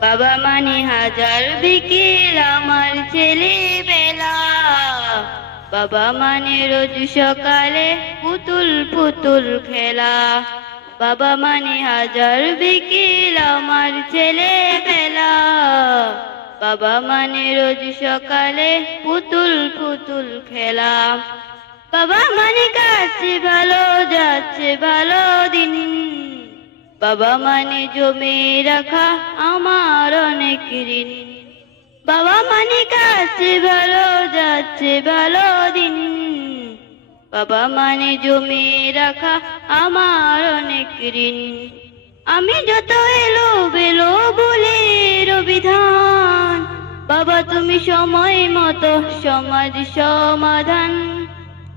বাবা মানে হাজার বিকেল আমার ছেলে বেলা বাবা মানে রোজ সকালে পুতুল পুতুল খেলা। বাবা মানে হাজার বিকেল আমার ছেলে বেলা বাবা মানে রোজ সকালে পুতুল পুতুল খেলা। বাবা মানে কাছে ভালো, যাচ্ছে ভালো দিন। বাবা মানে জমে রাখা আমার অনেক ঋণ। বাবা মানে কাছে ভালো, যাচ্ছে ভালো দিন। বাবা মানে জমে রাখা আমার অনেক ঋণ। আমি যত এলো বেলো বলে রবিধান। বাবা তুমি সময় মতো সমাজ সমাধান।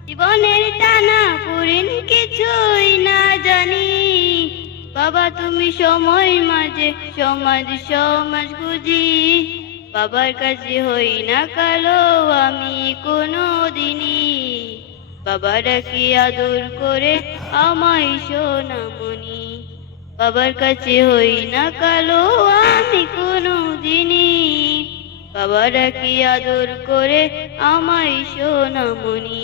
জীবনের টানা পুরিন কিছুই বাবা, তুমি সময় মাঝে, সমাজ সমাজ খুঁজি বাবার কাছে হই না কালো, আমি কোনো দিনই বাবা ডাকি আদর করে, আমায় সোনামণি বাবার কাছে হই না কালো, আমি কোনো দিনই বাবা ডাকি আদর করে, আমায় সোনামণি